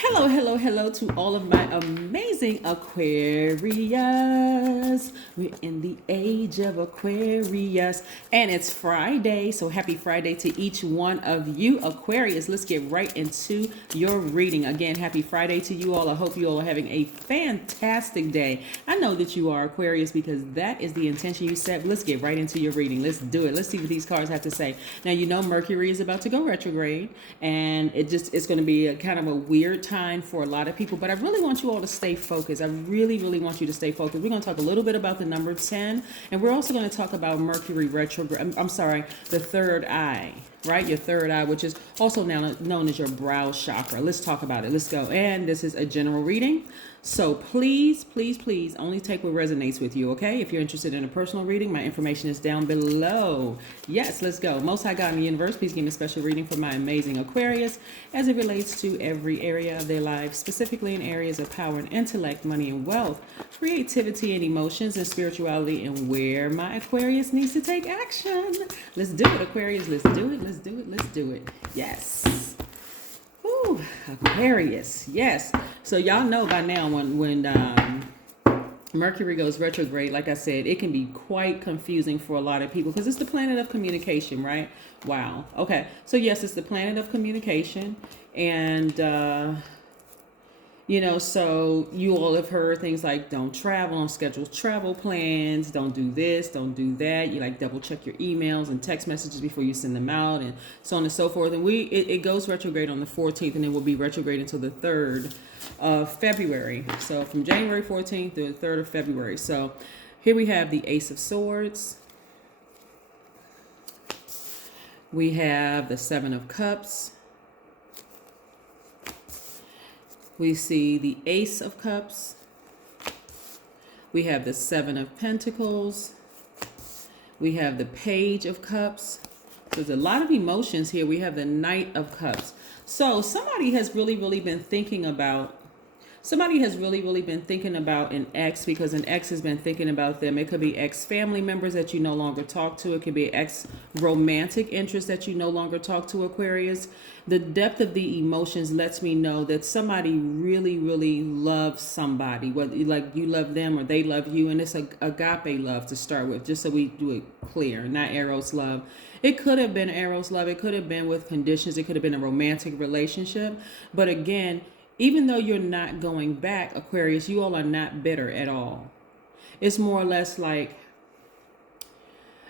Hello, hello, hello to all of my amazing Aquarius. We're in the age of Aquarius and it's Friday. So happy Friday to each one of you Aquarius. Let's get right into your reading. Again, happy Friday to you all. I hope you all are having a fantastic day. I know that you are Aquarius because that is the intention you set. Let's get right into your reading. Let's do it. Let's see what these cards have to say. Now, you know Mercury is about to go retrograde and it's going to be a kind of a weird time for a lot of people, but I really want you all to stay focused. I really want you to stay focused. We're going to talk a little bit about the number 10, and we're also going to talk about Mercury retrograde. I'm sorry, the third eye, right? Your third eye, which is also now known as your brow chakra. Let's talk about it. Let's go. And this is a general reading. So please only take what resonates with you, okay? If you're interested in a personal reading, my information is down below. Yes, let's go. Most High God in the universe, please give me a special reading for my amazing Aquarius as it relates to every area of their lives, specifically in areas of power and intellect, money and wealth, creativity and emotions and spirituality, and where my Aquarius needs to take action. Let's do it, Aquarius. Let's do it. Let's do it. Let's do it. Yes. Ooh, Aquarius, yes. So y'all know by now when Mercury goes retrograde, like I said, it can be quite confusing for a lot of people because it's the planet of communication, right? Wow. Okay. So yes, it's the planet of communication, and so you all have heard things like don't travel, don't schedule travel plans, don't do this, don't do that. You like double check your emails and text messages before you send them out, and so on and so forth. And it goes retrograde on the 14th, and it will be retrograde until the 3rd of February. So from January 14th to the 3rd of February. So here we have the Ace of Swords. We have the Seven of Cups. We see the Ace of Cups. We have the Seven of Pentacles. We have the Page of Cups. There's a lot of emotions here. We have the Knight of Cups. So somebody has really been thinking about an ex, because an ex has been thinking about them. It could be ex-family members that you no longer talk to. It could be ex-romantic interest that you no longer talk to, Aquarius. The depth of the emotions lets me know that somebody really loves somebody, whether like you love them or they love you. And it's a agape love to start with, just so we do it clear, not eros love. It could have been eros love. It could have been with conditions. It could have been a romantic relationship. But again, even though you're not going back, Aquarius, you all are not bitter at all. It's more or less like,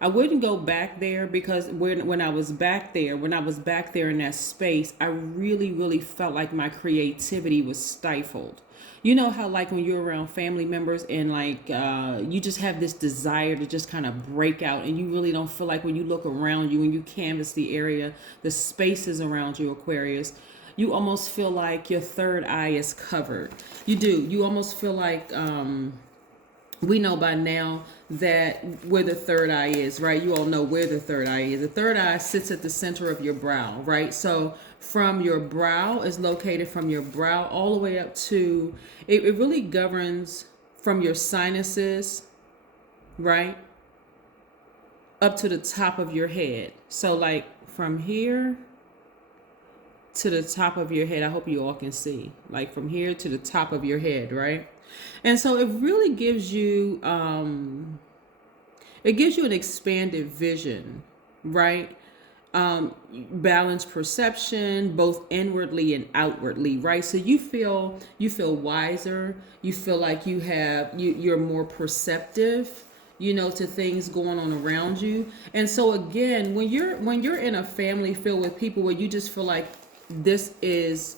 I wouldn't go back there because when I was back there in that space, I really felt like my creativity was stifled. You know how like when you're around family members and like you just have this desire to just kind of break out, and you really don't feel like when you look around you and you canvas the area, the spaces around you, Aquarius, you almost feel like your third eye is covered. You do. You almost feel like we know by now that where the third eye is, right? You all know where the third eye is. The third eye sits at the center of your brow, right? So from your brow is located from your brow all the way up to, it really governs from your sinuses, right? Up to the top of your head. So like from here to the top of your head. I hope you all can see, like from here to the top of your head, right? And so it really gives you an expanded vision, right? Balanced perception, both inwardly and outwardly, right? So you feel wiser. You feel like you're more perceptive, to things going on around you. And so again, when you're in a family filled with people where you just feel like this is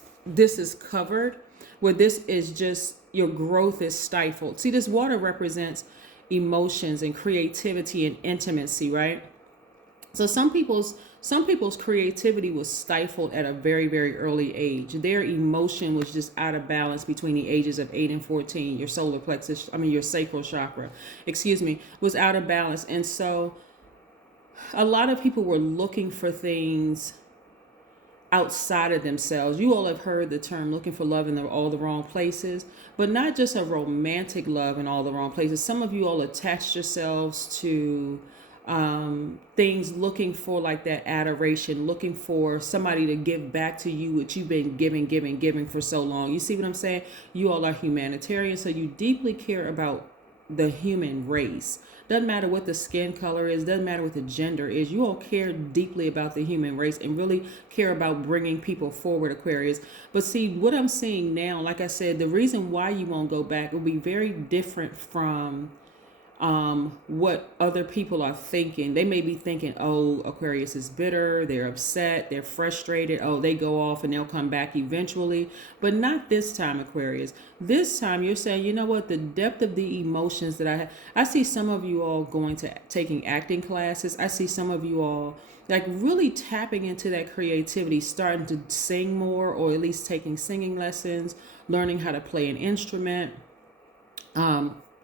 covered, where this is just, your growth is stifled. See, this water represents emotions and creativity and intimacy, right? So some people's creativity was stifled at a very early age. Their emotion was just out of balance between the ages of 8 and 14. Your solar plexus, your sacral chakra, was out of balance. And so a lot of people were looking for things outside of themselves. You all have heard the term looking for love in all the wrong places, but not just a romantic love in all the wrong places. Some of you all attached yourselves to things, looking for like that adoration, looking for somebody to give back to you, which you've been giving for so long. You see what I'm saying? You all are humanitarian, so you deeply care about the human race. Doesn't matter what the skin color is, doesn't matter what the gender is. You all care deeply about the human race and really care about bringing people forward, Aquarius. But see, what I'm seeing now, like I said, the reason why you won't go back will be very different from what other people are thinking. They may be thinking, oh, Aquarius is bitter, they're upset, they're frustrated, oh, they go off and they'll come back eventually. But not this time, Aquarius. This time you're saying, you know what, the depth of the emotions that I have. I see some of you all going to taking acting classes. I see some of you all like really tapping into that creativity, starting to sing more, or at least taking singing lessons, learning how to play an instrument,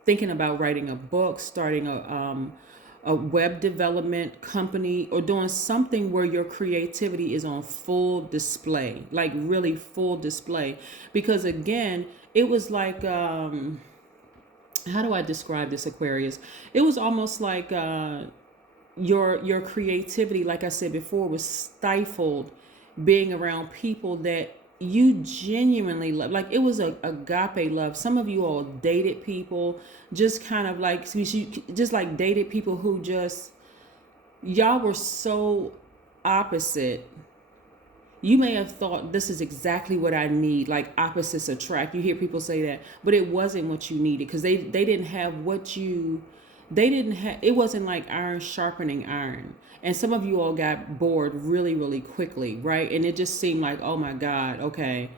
thinking about writing a book, starting a web development company, or doing something where your creativity is on full display, like really full display. Because again, it was like, how do I describe this, Aquarius? It was almost like your creativity, like I said before, was stifled being around people that you genuinely love. Like it was a agape love. Some of you all dated people, just kind of like, just like dated people who just, y'all were so opposite. You may have thought, this is exactly what I need, like opposites attract. You hear people say that, but it wasn't what you needed, because they didn't have what you, they didn't have, it wasn't like iron sharpening iron. And some of you all got bored really, really quickly, right? And it just seemed like, oh my God, okay,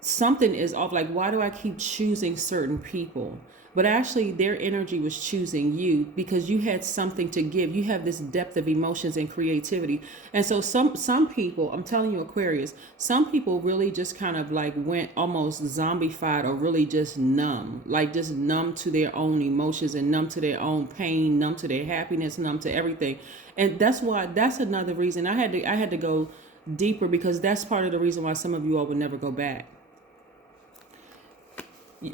something is off. Like, why do I keep choosing certain people? But actually their energy was choosing you because you had something to give. You have this depth of emotions and creativity. And so some people, I'm telling you, Aquarius, some people really just kind of like went almost zombified, or really just numb, like just numb to their own emotions and numb to their own pain, numb to their happiness, numb to everything. And that's why, that's another reason I had to go deeper, because that's part of the reason why some of you all would never go back.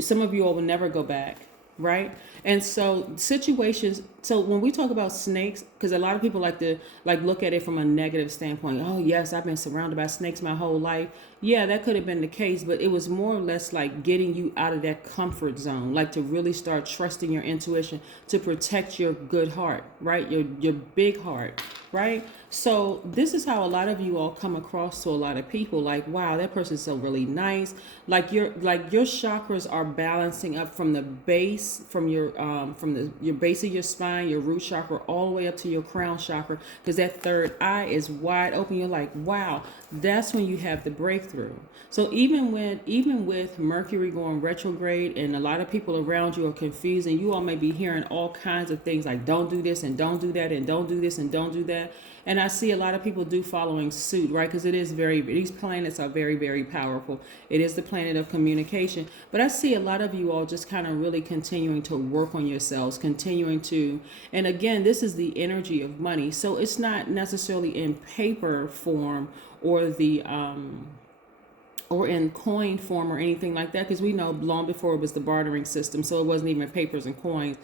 Some of you all will never go back, right? And so situations, so when we talk about snakes, because a lot of people like to like look at it from a negative standpoint. Oh yes, I've been surrounded by snakes my whole life. Yeah, that could have been the case, but it was more or less like getting you out of that comfort zone, like to really start trusting your intuition, to protect your good heart, right? Your big heart, right? So this is how a lot of you all come across to a lot of people, like, wow, that person's so really nice. Like your chakras are balancing up from the base, from your base of your spine, your root chakra, all the way up to your crown chakra, because that third eye is wide open. You're like, wow, that's when you have the breakthrough. So even with Mercury going retrograde, and a lot of people around you are confused, and you all may be hearing all kinds of things like, don't do this and don't do that and don't do this and don't do that. And I see a lot of people do following suit, right? Because it is these planets are very, very powerful. It is the planet of communication. But I see a lot of you all just kind of really continuing to work on yourselves, continuing to, and again, this is the energy of money. So it's not necessarily in paper form or the, or in coin form or anything like that, because we know long before it was the bartering system, so it wasn't even papers and coins.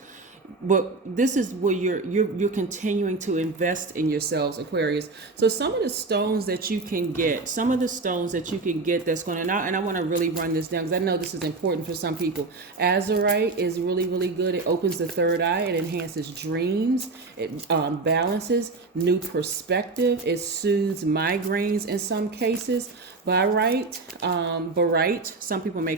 But this is where you're continuing to invest in yourselves, Aquarius. So some of the stones that you can get, that's going to, and I want to really run this down because I know this is important for some people. Azurite is really, really good. It opens the third eye. It enhances dreams. It balances new perspective. It soothes migraines in some cases. Barite, some people may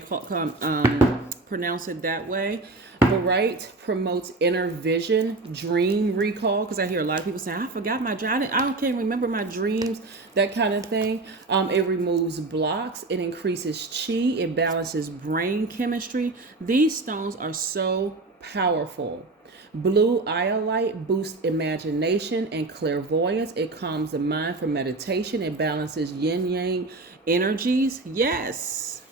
pronounce it that way. Barite promotes inner vision, dream recall, because I hear a lot of people saying, I forgot my dream, I can't remember my dreams, that kind of thing. It removes blocks, it increases chi, it balances brain chemistry. These stones are so powerful. Blue iolite boosts imagination and clairvoyance. It calms the mind for meditation. It balances yin-yang energies. Yes,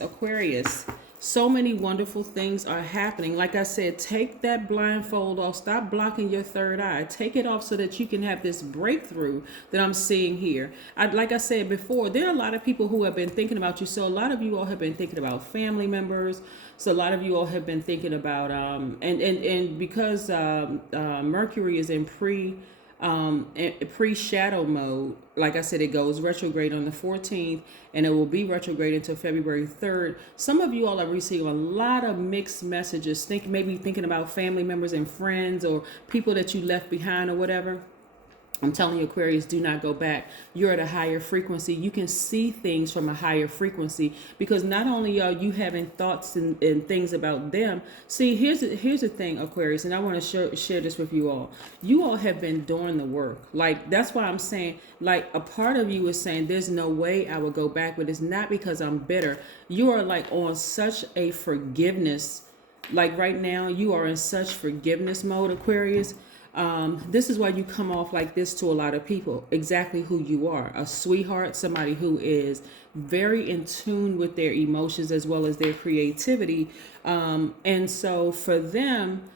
Aquarius. So many wonderful things are happening. Like I said, take that blindfold off. Stop blocking your third eye. Take it off so that you can have this breakthrough that I'm seeing here. Like I said before, there are a lot of people who have been thinking about you. So a lot of you all have been thinking about family members. So a lot of you all have been thinking about, and because Mercury is in pre-shadow mode, like I said, it goes retrograde on the 14th and it will be retrograde until February 3rd. Some of you all are receiving a lot of mixed messages, maybe thinking about family members and friends or people that you left behind or whatever. I'm telling you, Aquarius, do not go back. You're at a higher frequency. You can see things from a higher frequency because not only are you having thoughts and things about them. See, here's the thing, Aquarius, and I want to share this with you all. You all have been doing the work. Like, that's why I'm saying, like, a part of you is saying there's no way I would go back, but it's not because I'm bitter. You are like on such a forgiveness. Like right now, you are in such forgiveness mode, Aquarius. This is why you come off like this to a lot of people, exactly who you are, a sweetheart, somebody who is very in tune with their emotions as well as their creativity. And so for them,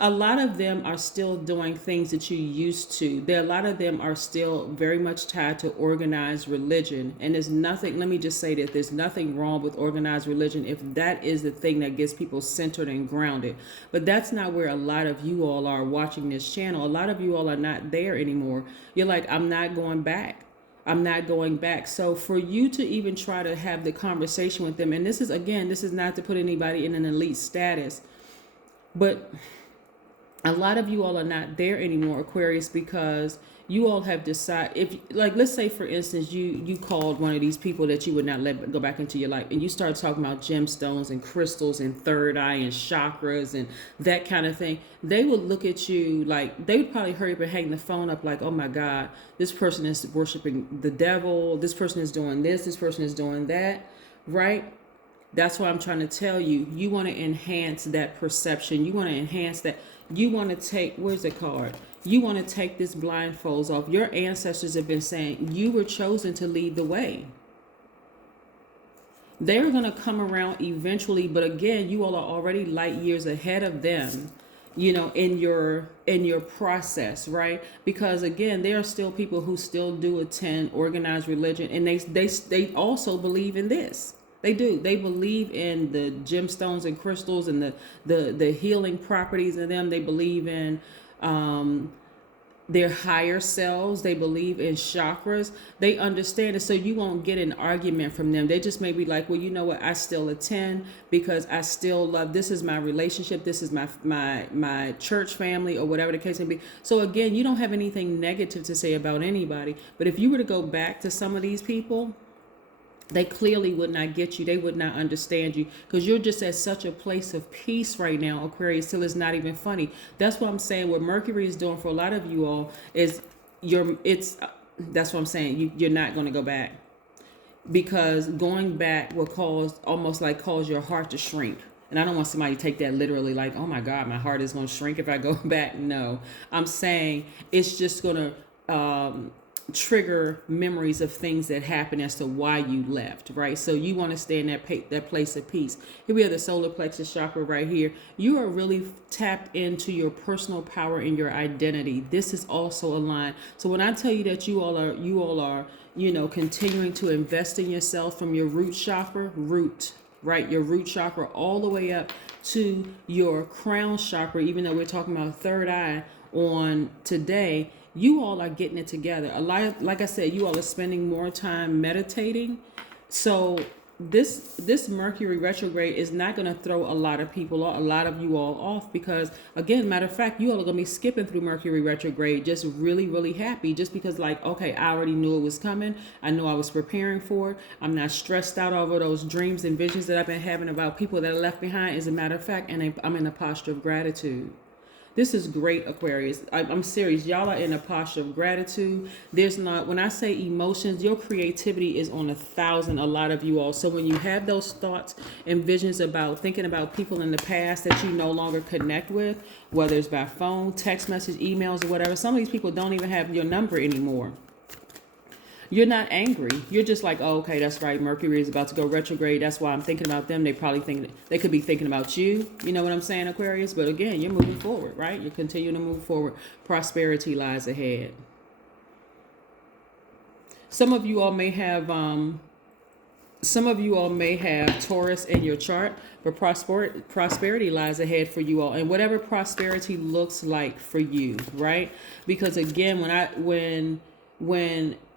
a lot of them are still doing things that you used to. A lot of them are still very much tied to organized religion. And there's nothing, let me just say that there's nothing wrong with organized religion if that is the thing that gets people centered and grounded. But that's not where a lot of you all are watching this channel. A lot of you all are not there anymore. You're like, I'm not going back. I'm not going back. So for you to even try to have the conversation with them, and this is, again, this is not to put anybody in an elite status, but a lot of you all are not there anymore, Aquarius, because you all have decided, if, like, let's say for instance, you called one of these people that you would not let go back into your life, and you start talking about gemstones and crystals and third eye and chakras and that kind of thing. They would look at you like, they would probably hurry up and hang the phone up like, oh my God, this person is worshiping the devil, this person is doing this person is doing that, right? That's why I'm trying to tell you, you want to enhance that perception. You want to enhance that. You want to take, where's the card? You want to take this blindfolds off. Your ancestors have been saying you were chosen to lead the way. They're going to come around eventually. But again, you all are already light years ahead of them, you know, in your process, right? Because again, there are still people who still do attend organized religion, and they also believe in this. They do. They believe in the gemstones and crystals and the healing properties of them. They believe in their higher selves. They believe in chakras. They understand it. So you won't get an argument from them. They just may be like, well, you know what? I still attend because I still love, this is my relationship. This is my church family or whatever the case may be. So again, you don't have anything negative to say about anybody. But if you were to go back to some of these people, they clearly would not get you. They would not understand you because you're just at such a place of peace right now, Aquarius, till it's not even funny. That's what I'm saying. What Mercury is doing for a lot of you all is that's what I'm saying. You're not going to go back, because going back will cause your heart to shrink. And I don't want somebody to take that literally like, oh my God, my heart is going to shrink if I go back. No, I'm saying it's just going to trigger memories of things that happened as to why you left, right? So you want to stay in that place of peace. Here we have the solar plexus chakra right here. You are really tapped into your personal power and your identity. This is also aligned. So when I tell you that you all are, you know, continuing to invest in yourself from your root chakra, right? Your root chakra all the way up to your crown chakra, even though we're talking about third eye on today, you all are getting it together. Like I said, you all are spending more time meditating. So this Mercury retrograde is not going to throw a lot of you all off, because again, matter of fact, you all are going to be skipping through Mercury retrograde just really, really happy, just because like, okay, I already knew it was coming. I knew I was preparing for it. I'm not stressed out over those dreams and visions that I've been having about people that are left behind. As a matter of fact, and I'm in a posture of gratitude. This is great, Aquarius. I'm serious. Y'all are in a posture of gratitude. When I say emotions, your creativity is on 1,000, a lot of you all. So when you have those thoughts and visions about thinking about people in the past that you no longer connect with, whether it's by phone, text message, emails, or whatever, some of these people don't even have your number anymore. You're not angry. You're just like, oh, okay, that's right. Mercury is about to go retrograde. That's why I'm thinking about them. They probably think they could be thinking about you. You know what I'm saying, Aquarius? But again, you're moving forward, right? You're continuing to move forward. Prosperity lies ahead. Some of you all may have Taurus in your chart, but prosperity lies ahead for you all, and whatever prosperity looks like for you, right? Because again, when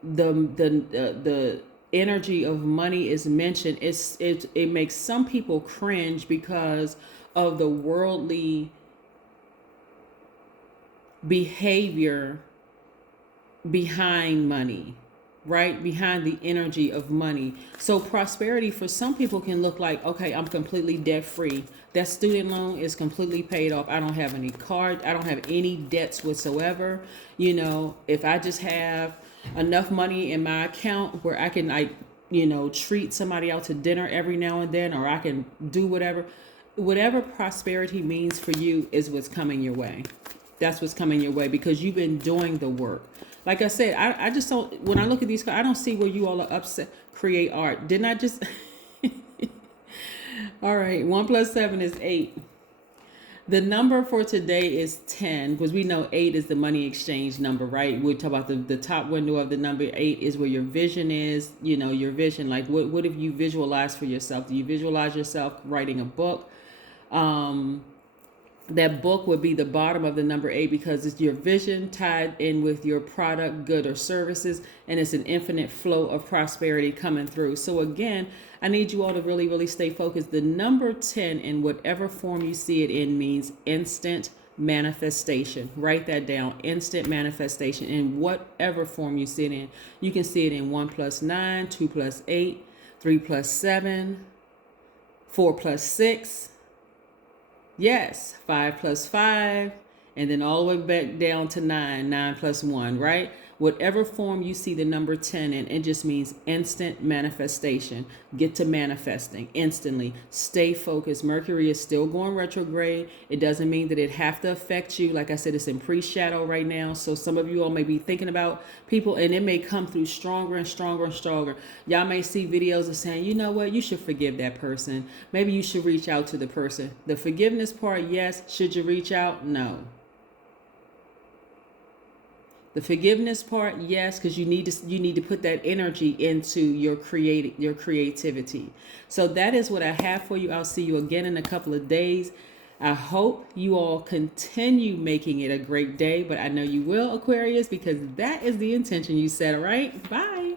the energy of money is mentioned, it makes some people cringe because of the worldly behavior behind money, right? Behind the energy of money. So prosperity for some people can look like, okay, I'm completely debt free. That student loan is completely paid off. I don't have any card. I don't have any debts whatsoever. You know, if I just have enough money in my account where I can, like, you know, treat somebody out to dinner every now and then, or I can do whatever prosperity means for you is what's coming your way. That's what's coming your way because you've been doing the work. Like I said, I just don't, when I look at these cards, I don't see where you all are upset. Create art. Didn't I just? All right. 1 + 7 is 8. The number for today is 10 because we know 8 is the money exchange number, right? We talk about the top window of the number 8 is where your vision is, you know, your vision. Like what have you visualized for yourself? Do you visualize yourself writing a book? That book would be the bottom of the number 8 because it's your vision tied in with your product, good, or services, and it's an infinite flow of prosperity coming through. So again, I need you all to really, really stay focused. The number 10 in whatever form you see it in means instant manifestation. Write that down. Instant manifestation in whatever form you see it in. You can see it in 1 + 9, 2 + 8, 3 + 7, 4 + 6. Yes, 5 + 5, and then all the way back down to 9, 9 + 1, right? Whatever form you see the number 10 in, it just means instant manifestation. Get to manifesting instantly. Stay focused. Mercury is still going retrograde. It doesn't mean that it have to affect you. Like I said, it's in pre-shadow right now. So some of you all may be thinking about people, and it may come through stronger and stronger and stronger. Y'all may see videos of saying, you know what, you should forgive that person. Maybe you should reach out to the person. The forgiveness part, yes. Should you reach out? No. The forgiveness part, yes, because you need to put that energy into your creativity. So that is what I have for you. I'll see you again in a couple of days. I hope you all continue making it a great day, but I know you will, Aquarius, because that is the intention you set. All right, bye.